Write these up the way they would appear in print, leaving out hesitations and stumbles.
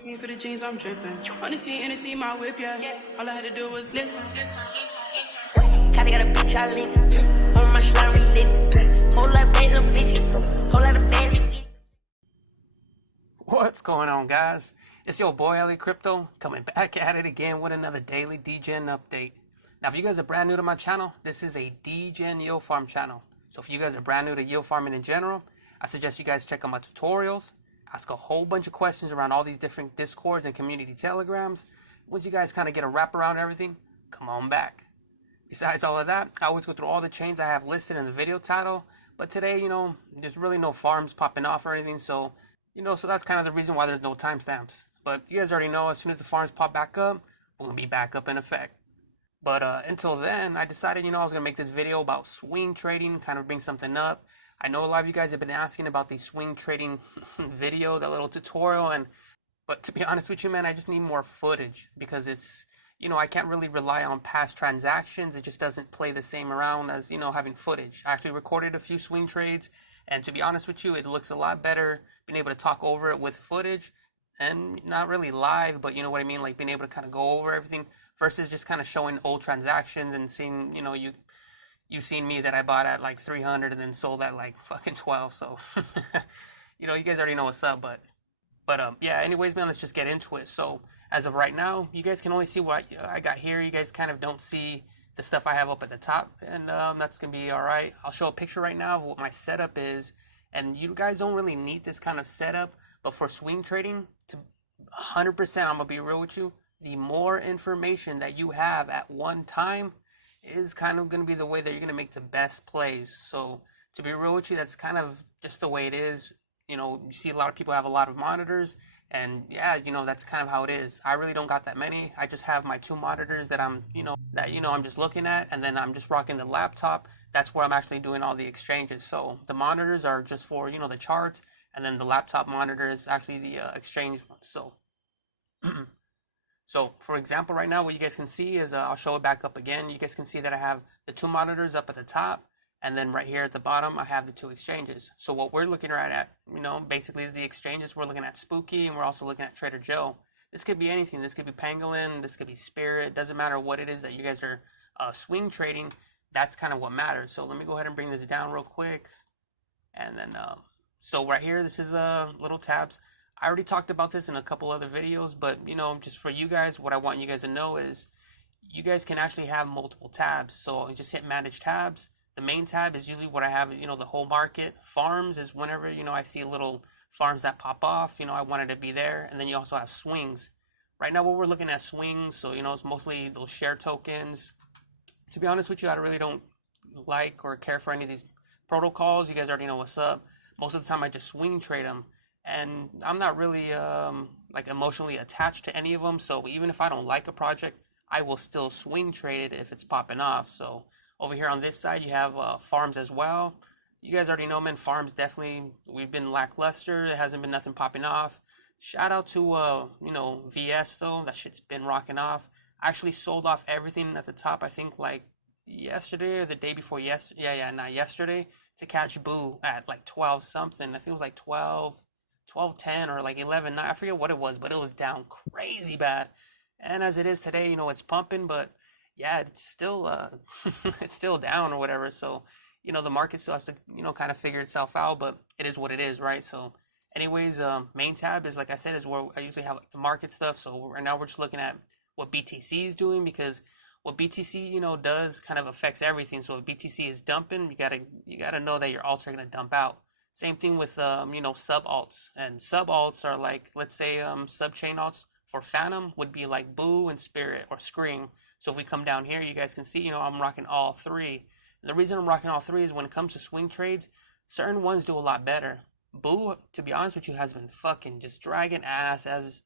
For the jeans, I'm dripping. On the scene, and see my whip, yeah. All I had to do was listen. Kinda got a bitch I lit. On my slime, we lit. Whole lot of random bitches. Whole lot of bandits. What's going on, guys? It's your boy Ali Crypto coming back at it again with another daily Degen update. Now, if you guys are brand new to my channel, this is a Degen yield farm channel. So if you guys are brand new to yield farming in general, I suggest you guys check out my tutorials, ask a whole bunch of questions around all these different discords and community telegrams. Once you guys kind of get a wrap around everything, come on back. Besides all of that, I always go through all the chains I have listed in the video title. But today, there's really no farms popping off or anything. So, so that's kind of the reason why there's no timestamps. But you guys already know, as soon as the farms pop back up, we're going to be back up in effect. But until then, I decided, I was going to make this video about swing trading, kind of bring something up. I know a lot of you guys have been asking about the swing trading video, that little tutorial. But to be honest with you, man, I just need more footage because it's, I can't really rely on past transactions. It just doesn't play the same around as, having footage. I actually recorded a few swing trades. And to be honest with you, it looks a lot better being able to talk over it with footage and not really live, but you know what I mean? Like being able to kind of go over everything versus just kind of showing old transactions and seeing, you've seen me that I bought at like 300 and then sold at like fucking 12. So, you guys already know what's up, but yeah, anyways, man, let's just get into it. So as of right now, you guys can only see what I got here. You guys kind of don't see the stuff I have up at the top, and that's going to be all right. I'll show a picture right now of what my setup is, and you guys don't really need this kind of setup, but for swing trading, to 100%, I'm going to be real with you, the more information that you have at one time is kind of going to be the way that you're going to make the best plays. So to be real with you, that's kind of just the way it is. You see a lot of people have a lot of monitors, and yeah, that's kind of how it is. I really don't got that many. I just have my two monitors that I'm just looking at, and then I'm just rocking the laptop. That's where I'm actually doing all the exchanges. So the monitors are just for, the charts, and then the laptop monitor is actually the exchange one. So so for example, right now what you guys can see is, I'll show it back up again. You guys can see that I have the two monitors up at the top, and then right here at the bottom, I have the two exchanges. So what we're looking right at, basically is the exchanges. We're looking at Spooky, and we're also looking at Trader Joe. This could be anything. This could be Pangolin. This could be Spirit. Doesn't matter what it is that you guys are swing trading. That's kind of what matters. So let me go ahead and bring this down real quick. And then, so right here, this is little tabs. I already talked about this in a couple other videos, but, just for you guys, what I want you guys to know is you guys can actually have multiple tabs. So just hit Manage Tabs. The main tab is usually what I have, the whole market. Farms is whenever, I see little farms that pop off, I wanted to be there. And then you also have swings. Right now, what we're looking at swings, so, it's mostly those share tokens. To be honest with you, I really don't like or care for any of these protocols. You guys already know what's up. Most of the time, I just swing trade them. And I'm not really, like emotionally attached to any of them. So even if I don't like a project, I will still swing trade it if it's popping off. So over here on this side, you have farms as well. You guys already know, man, farms definitely, we've been lackluster. There hasn't been nothing popping off. Shout out to, VS, though. That shit's been rocking off. I actually sold off everything at the top, I think, like, yesterday or the day before yesterday. Not yesterday, to catch Boo at, like, 12 something. I think it was, like, 12.10 or, like, 11.9. I forget what it was, but it was down crazy bad. And as it is today, it's pumping, but yeah, it's still it's still down or whatever. So, the market still has to, kind of figure itself out, but it is what it is, right? So anyways, main tab is, like I said, is where I usually have the market stuff. So right now we're just looking at what BTC is doing, because what BTC, does kind of affects everything. So if BTC is dumping, you gotta know that your alts are gonna dump out. Same thing with, sub alts, and sub alts are like, let's say, sub chain alts for Phantom would be like Boo and Spirit or Scream. So if we come down here, you guys can see, I'm rocking all three. And the reason I'm rocking all three is when it comes to swing trades, certain ones do a lot better. Boo, to be honest with you, has been fucking just dragging ass, as it's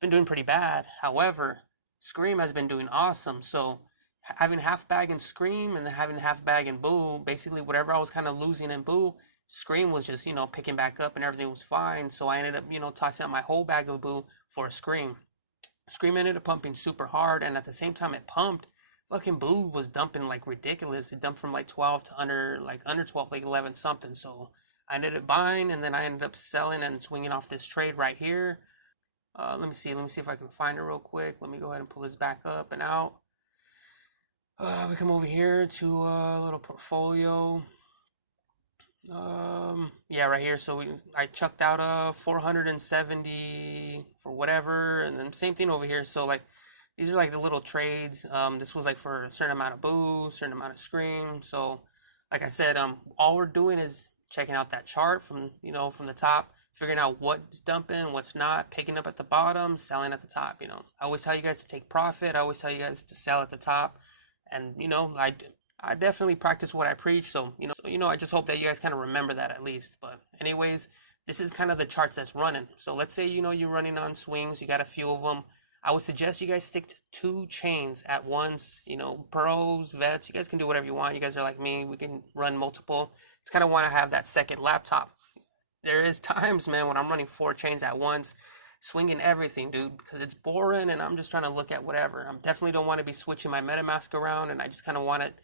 been doing pretty bad. However, Scream has been doing awesome. So having half bag in Scream and then having half bag in Boo, basically whatever I was kind of losing in Boo, Scream was just, picking back up and everything was fine. So I ended up, tossing out my whole bag of Boo for a Scream. Scream ended up pumping super hard, and at the same time it pumped, fucking Boo was dumping like ridiculous. It dumped from like 12 to under 12, like 11 something. So I ended up buying, and then I ended up selling and swinging off this trade right here. Let me see if I can find it real quick. Let me go ahead and pull this back up and out. We come over here to a little portfolio. Yeah, right here. So I chucked out 470 for whatever, and then same thing over here. So like these are like the little trades. This was like for a certain amount of boost, certain amount of scream. So like I said, all we're doing is checking out that chart from from the top, figuring out what's dumping, what's not, picking up at the bottom, selling at the top. I always tell you guys to take profit. I always tell you guys to sell at the top, and I definitely practice what I preach. So I just hope that you guys kind of remember that at least. But anyways, this is kind of the charts that's running. So let's say you're running on swings, you got a few of them. I would suggest you guys stick to 2 chains at once. Pros, vets, you guys can do whatever you want. You guys are like me, we can run multiple. It's kind of want to have that second laptop. There is times, man, when I'm running 4 chains at once, swinging everything, dude, because it's boring and I'm just trying to look at whatever. I definitely don't want to be switching my MetaMask around, and I just kind of want it,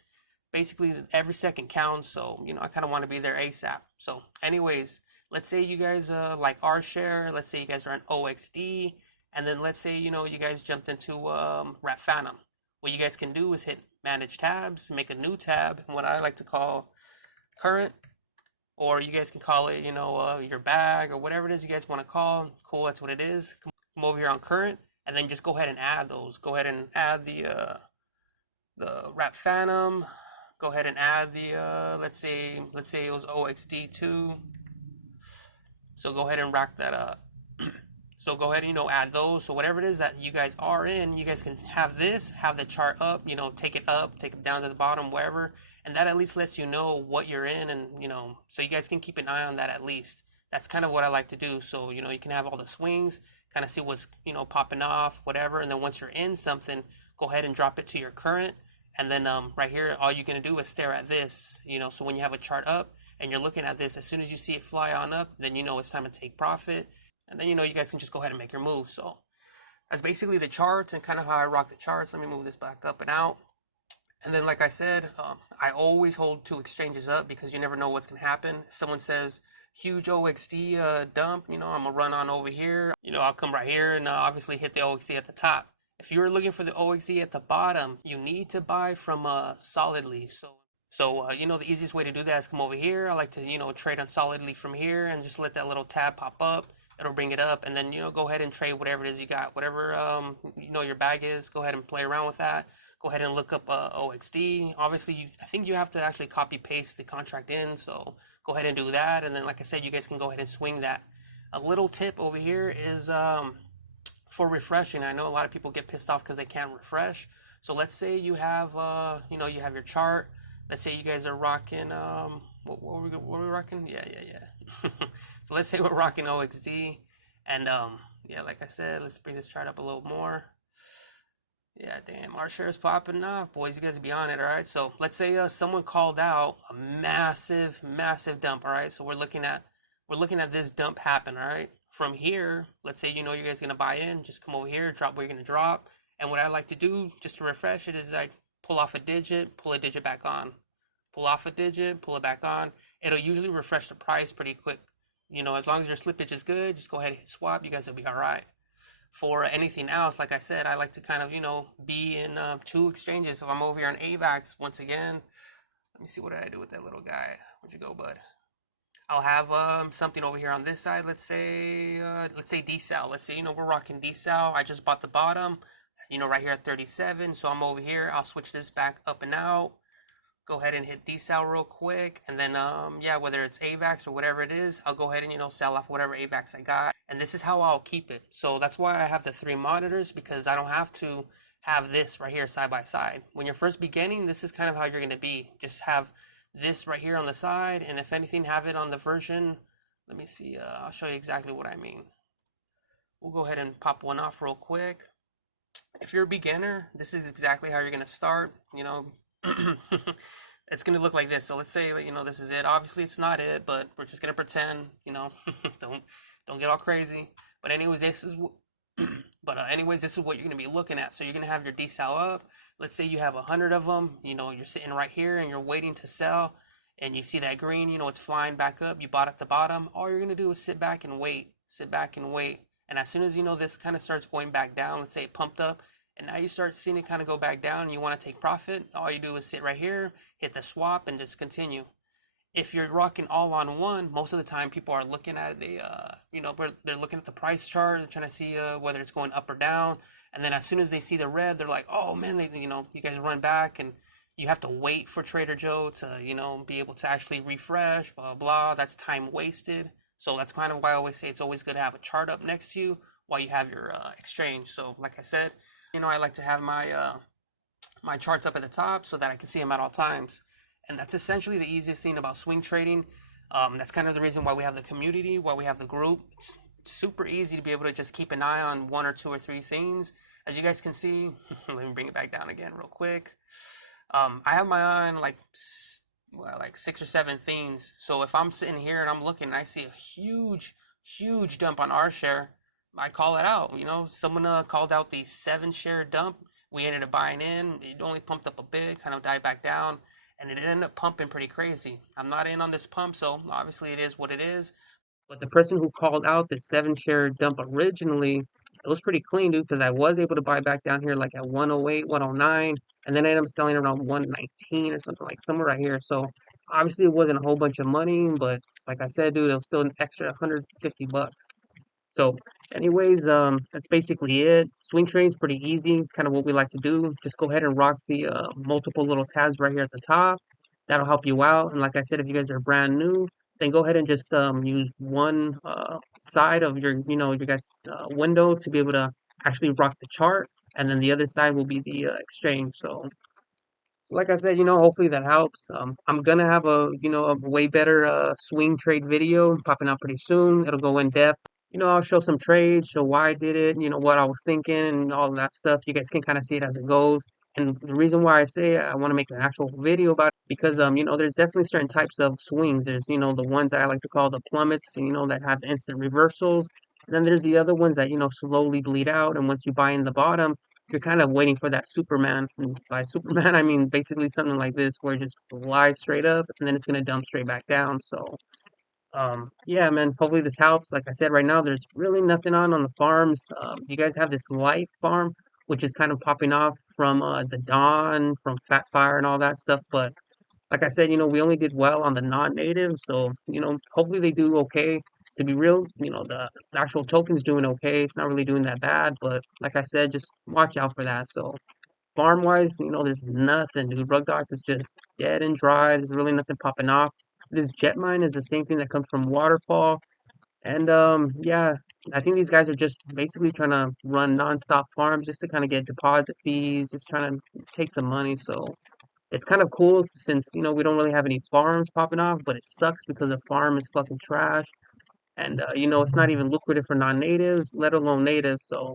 basically every second counts. So I kind of want to be there ASAP. So anyways, let's say you guys like our share. Let's say you guys are on OXD, and then let's say you guys jumped into Rat Phantom. What you guys can do is hit manage tabs, make a new tab, and what I like to call current, or you guys can call it your bag, or whatever it is you guys want to call. Cool, that's what it is. Come over here on current, and then just go ahead and add those. Go ahead and add the Rat Phantom. Go ahead and add the let's say it was OXD2. So go ahead and rack that up. So go ahead and add those. So whatever it is that you guys are in, you guys can have the chart up, take it up, take it down to the bottom, wherever, and that at least lets you know what you're in, and so you guys can keep an eye on that at least. That's kind of what I like to do. So you can have all the swings, kind of see what's popping off, whatever, and then once you're in something, go ahead and drop it to your current. And then right here, all you're going to do is stare at this, so when you have a chart up and you're looking at this, as soon as you see it fly on up, then it's time to take profit. And then, you guys can just go ahead and make your move. So that's basically the charts and kind of how I rock the charts. Let me move this back up and out. And then, like I said, I always hold 2 exchanges up because you never know what's going to happen. If someone says huge OXD dump, I'm going to run on over here. I'll come right here and obviously hit the OXD at the top. If you're looking for the OXD at the bottom, you need to buy from solidly. So the easiest way to do that is come over here. I like to, trade on solidly from here and just let that little tab pop up. It'll bring it up, and then, go ahead and trade whatever it is you got. Whatever, your bag is, go ahead and play around with that. Go ahead and look up OXD. Obviously, I think you have to actually copy paste the contract in, so go ahead and do that. And then, like I said, you guys can go ahead and swing that. A little tip over here is for refreshing. I know a lot of people get pissed off because they can't refresh. So let's say you have, you have your chart. Let's say you guys are rocking, what were we rocking? Yeah. So let's say we're rocking OXD, and yeah, like I said, let's bring this chart up a little more. Yeah, damn, our share is popping off, boys. You guys be on it, all right? So let's say someone called out a massive dump, all right? So we're looking at this dump happen, all right? From here, let's say you guys are gonna buy in, just come over here, drop where you're gonna drop. And what I like to do just to refresh it is I pull off a digit, pull a digit back on, pull off a digit, pull it back on. It'll usually refresh the price pretty quick. As long as your slippage is good, just go ahead and hit swap. You guys will be all right. For anything else, like I said, I like to kind of, be in 2 exchanges. So I'm over here on AVAX once again. Let me see, what did I do with that little guy? Where'd you go, bud? I'll have something over here on this side. Let's say desal. Let's say, we're rocking desal. I just bought the bottom, right here at 37. So I'm over here. I'll switch this back up and out. Go ahead and hit desal real quick, and then yeah, whether it's AVAX or whatever it is, I'll go ahead and sell off whatever AVAX I got, and this is how I'll keep it. So that's why I have the 3 monitors, because I don't have to have this right here side by side. When you're first beginning, this is kind of how you're going to be. Just have this right here on the side, and if anything, have it on the version. Let me see, I'll show you exactly what I mean. We'll go ahead and pop one off real quick. If you're a beginner, this is exactly how you're going to start. It's going to look like this. So let's say, this is it. Obviously it's not it, but we're just going to pretend, don't get all crazy. But anyways, this is what you're going to be looking at. So you're going to have your desal up. Let's say you have 100 of them, you're sitting right here and you're waiting to sell, and you see that green, it's flying back up. You bought at the bottom. All you're going to do is sit back and wait, And as soon as this kind of starts going back down, let's say it pumped up, and now you start seeing it kind of go back down, and you want to take profit, all you do is sit right here, hit the swap, and just continue. If you're rocking all on one, most of the time people are looking at it, they're looking at the price chart, they're trying to see whether it's going up or down, and then as soon as they see the red, they're like, oh man, you guys run back, and you have to wait for Trader Joe to be able to actually refresh, blah blah. That's time wasted. So that's kind of why I always say it's always good to have a chart up next to you while you have your exchange. So like I said, I like to have my my charts up at the top so that I can see them at all times. And that's essentially the easiest thing about swing trading. That's kind of the reason why we have the community, why we have the group. It's super easy to be able to just keep an eye on 1 or 2 or 3 things. As you guys can see, let me bring it back down again real quick. I have my eye on like 6 or 7 things. So if I'm sitting here and I'm looking and I see a huge dump on our share, I call it out. Someone called out the 7 share dump. We ended up buying in. It only pumped up a bit, kind of died back down, and it ended up pumping pretty crazy. I'm not in on this pump, so obviously it is what it is. But the person who called out the 7 share dump originally, it was pretty clean, dude, because I was able to buy back down here like at 108, 109, and then I ended up selling around 119 or something, like somewhere right here. So obviously it wasn't a whole bunch of money, but like I said, dude, it was still an extra 150 bucks. So anyways, that's basically it. Swing trading's pretty easy. It's kind of what we like to do. Just go ahead and rock the multiple little tabs right here at the top. That'll help you out. And like I said, if you guys are brand new, then go ahead and just use one side of your, your guys' window to be able to actually rock the chart. And then the other side will be the exchange. So like I said, hopefully that helps. I'm gonna have a way better swing trade video popping out pretty soon. It'll go in depth. I'll show some trades, show why I did it, what I was thinking, and all of that stuff. You guys can kind of see it as it goes. And the reason why I say I want to make an actual video about it, because there's definitely certain types of swings. There's the ones that I like to call the plummets, that have instant reversals. And then there's the other ones that slowly bleed out, and once you buy in the bottom, you're kind of waiting for that Superman. And by Superman, I mean basically something like this, where it just flies straight up, and then it's gonna dump straight back down. So yeah, man, hopefully this helps. Like I said, right now there's really nothing on the farms. You guys have this light farm, which is kind of popping off from the Dawn, from Fat Fire and all that stuff. But like I said, we only did well on the non-native, so hopefully they do okay. To be real, the actual token's doing okay. It's not really doing that bad, but like I said, just watch out for that. So farm wise, there's nothing, dude. Rug Dock is just dead and dry. There's really nothing popping off. This jet mine is the same thing that comes from Waterfall. And yeah, I think these guys are just basically trying to run non-stop farms just to kind of get deposit fees, just trying to take some money. So it's kind of cool since we don't really have any farms popping off, but it sucks because the farm is fucking trash. And it's not even lucrative for non-natives, let alone natives. So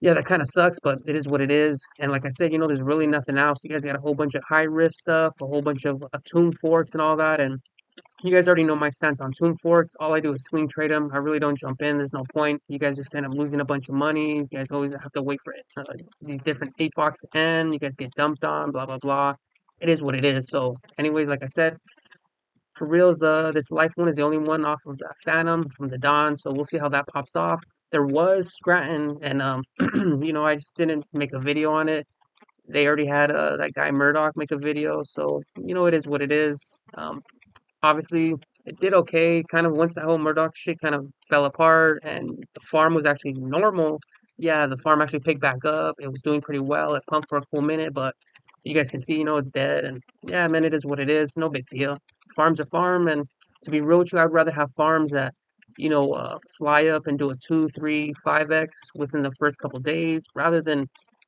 yeah, that kind of sucks, but it is what it is. And like I said, there's really nothing else. You guys got a whole bunch of high risk stuff, a whole bunch of tomb forks and all that. And you guys already know my stance on tomb forks. All I do is swing trade them. I really don't jump in. There's no point. You guys just end up losing a bunch of money. You guys always have to wait for it. These different 8 blocks to end. You guys get dumped on, blah, blah, blah. It is what it is. So anyways, like I said, for reals, this life one is the only one off of the Phantom from the Dawn. So we'll see how that pops off. There was Scranton, and I just didn't make a video on it. They already had that guy Murdoch make a video, so it is what it is. Obviously, it did okay. Kind of once that whole Murdoch shit kind of fell apart, and the farm was actually normal. Yeah, the farm actually picked back up. It was doing pretty well. It pumped for a cool minute, but you guys can see, it's dead. And yeah, man, it is what it is. No big deal. Farm's a farm, and to be real with you, I'd rather have farms that fly up and do a 2, 3, 5x within the first couple days rather than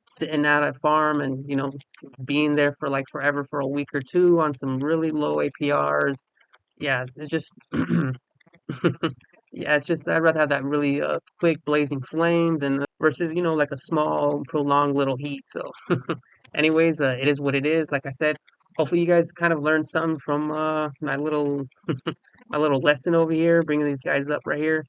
sitting at a farm and, being there for like forever for a week or two on some really low APRs. Yeah, it's just, yeah, it's just, I'd rather have that really quick blazing flame than versus, like a small, prolonged little heat. So anyways, it is what it is. Like I said, hopefully you guys kind of learned something from my little my little lesson over here, bringing these guys up right here.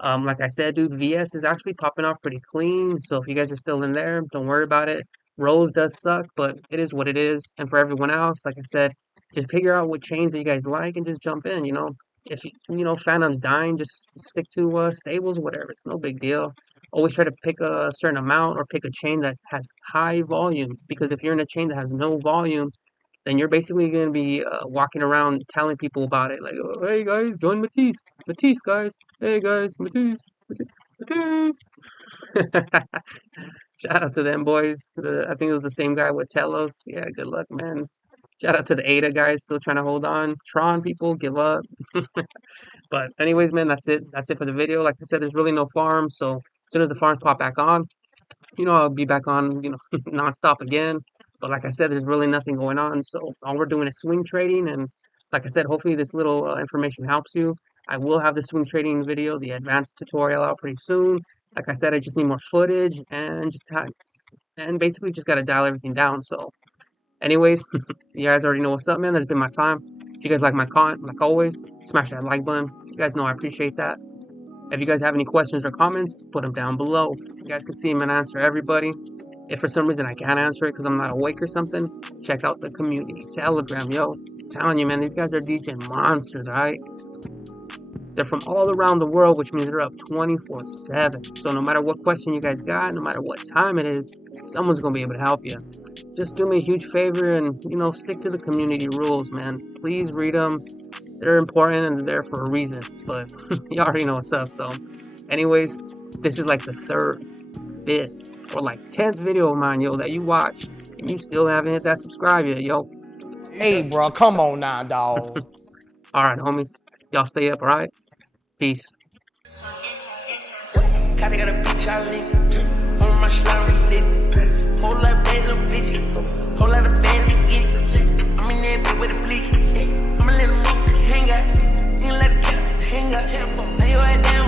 Like I said, dude, VS is actually popping off pretty clean. So if you guys are still in there, don't worry about it. Rose does suck, but it is what it is. And for everyone else, like I said, just figure out what chains that you guys like and just jump in, if you know Phantom's dying, just stick to stables, whatever. It's no big deal. Always try to pick a certain amount or pick a chain that has high volume, because if you're in a chain that has no volume, then you're basically going to be walking around telling people about it, like, oh, hey guys, join Matisse, Matisse guys, hey guys, Matisse, Matisse. Shout out to them boys. I think it was the same guy with Telos. Yeah, good luck, man. Shout out to the ADA guys still trying to hold on. Tron people, give up. But anyways, man, that's it. That's it for the video. Like I said, there's really no farms. So as soon as the farms pop back on, I'll be back on, nonstop again. But like I said, there's really nothing going on. So all we're doing is swing trading. And like I said, hopefully this little information helps you. I will have the swing trading video, the advanced tutorial out pretty soon. Like I said, I just need more footage and basically just got to dial everything down. So anyways, you guys already know what's up, man. That's been my time. If you guys like my content, like always, smash that like button. You guys know I appreciate that. If you guys have any questions or comments, put them down below. You guys can see them and answer everybody. If for some reason I can't answer it because I'm not awake or something, check out the community Telegram, yo. I'm telling you, man, these guys are DJ monsters, alright? They're from all around the world, which means they're up 24/7. So no matter what question you guys got, no matter what time it is, someone's going to be able to help you. Just do me a huge favor and, stick to the community rules, man. Please read them. They're important and they're there for a reason. But you already know what's up. So anyways, this is like the 3rd, 5th, or like 10th video of mine, yo, that you watch. And you still haven't hit that subscribe yet, yo. Hey, bro, come on now, dog. Alright, homies. Y'all stay up, alright? Peace. Kinda got a bitch I lit. On my slime lit. Whole lot of random bitches. Whole lot of bandit gets. I'm in there bit with a bleak. I'ma let them hang out. You let them hang out. Lay your head down.